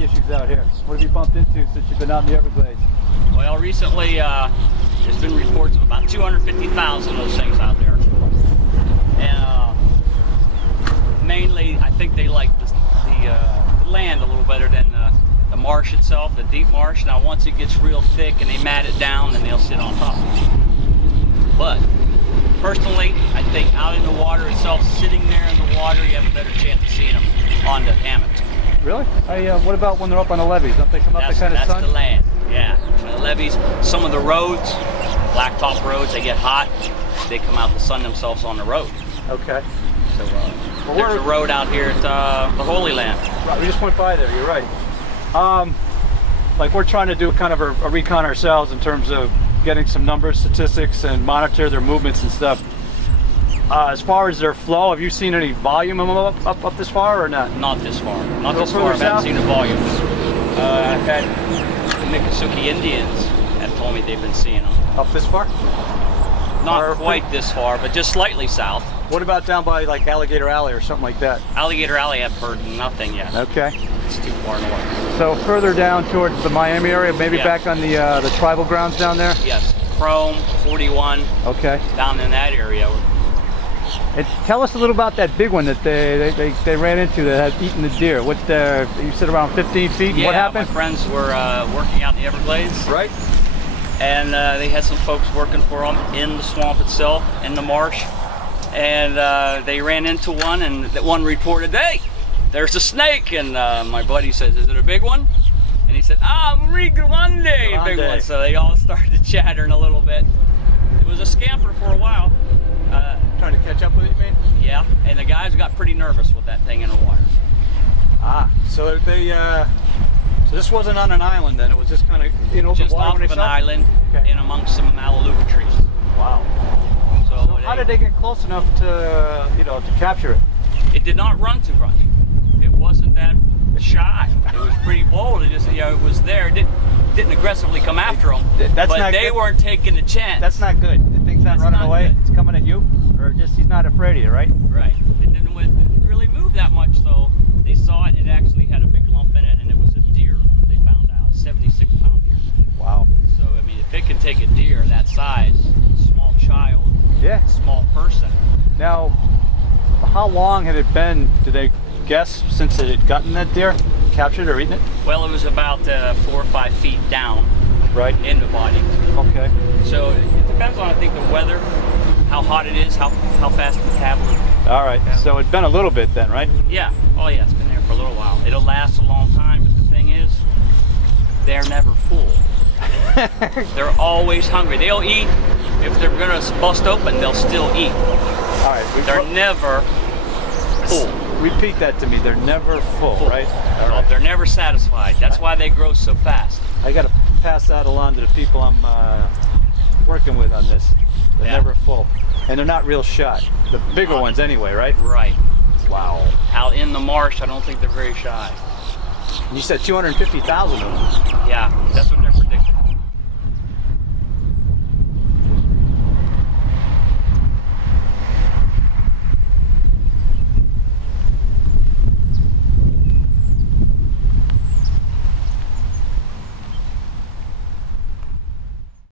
issues out here? What have you bumped into since you've been out in the Everglades? Well, recently there's been reports of about 250,000 of those things out there. And mainly, I think they like the land a little better than the marsh itself, the deep marsh. Now, once it gets real thick and they mat it down, then they'll sit on top. But personally, I think out in the water itself, sitting there in the water, you have a better chance of seeing them on the hammocks. Really? What about when they're up on the levees? Don't they come up the kind of sun? That's the land, yeah. The levees, some of the roads, blacktop roads, they get hot, they come out to sun themselves on the road. Okay. So there's a road out here at the Holy Land. Right, we just went by there, you're right. Like we're trying to do kind of a recon ourselves in terms of getting some numbers, statistics, and monitor their movements and stuff. As far as their flow, have you seen any volume up this far or not? Not this far. Not this far. I haven't seen the volume. I've had the Miccosukee Indians have told me they've been seeing them. Up this far? Not quite this far, but just slightly south. What about down by like Alligator Alley or something like that? Alligator Alley, I've heard nothing yet. Okay. It's too far north. So further down towards the Miami area, maybe back on the tribal grounds down there? Yes. Chrome, 41. Okay. Down in that area. And tell us a little about that big one that they ran into that had eaten the deer. What you said around 15 feet? Yeah, what happened? My friends were working out in the Everglades. Right. And they had some folks working for them in the swamp itself, in the marsh. And they ran into one, and that one reported, "Hey, there's a snake." And my buddy says, "Is it a big one?" And he said, "Muy grande, big one." So they all started chattering a little bit. It was a scamper for a while. Trying to catch up with it, you mean? Yeah, and the guys got pretty nervous with that thing in the water. So they, so this wasn't on an island then, it was just kind of in open just water off of an island, in amongst some Melaleuca trees. Wow. So how did they get close enough to, to capture it? It did not run too much. It wasn't that shy. It was pretty bold. It just, it was there. It didn't aggressively come after them, but they weren't taking the chance. That's not good. The thing's not running away. It's coming at you, or just he's not afraid of you, right? Right. It didn't really move that much, though. They saw it. It actually had a big lump in it, and it was a deer. They found out, 76-pound deer. Wow. So I mean, if it can take a deer that size, a small child, small person. Now, how long had it been? Do they guess since it had gotten that deer, captured or eaten it? Well, it was about 4 or 5 feet down, right in the body. Okay. So it depends on, I think, the weather, how hot it is, how fast the metabolism. All right. So it's been a little bit then, right? Yeah. Oh yeah, it's been there for a little while. It'll last a long time, but the thing is, they're never full. They're always hungry. They'll eat. If they're gonna bust open, they'll still eat. All right. They're never full. Repeat that to me. They're never full, right? All right. They're never satisfied. That's why they grow so fast. I got to pass that along to the people I'm working with on this. They're never full, and they're not real shy. The bigger ones, anyway, right? Right. Wow. Out in the marsh, I don't think they're very shy. You said 250,000 of them. Yeah, that's what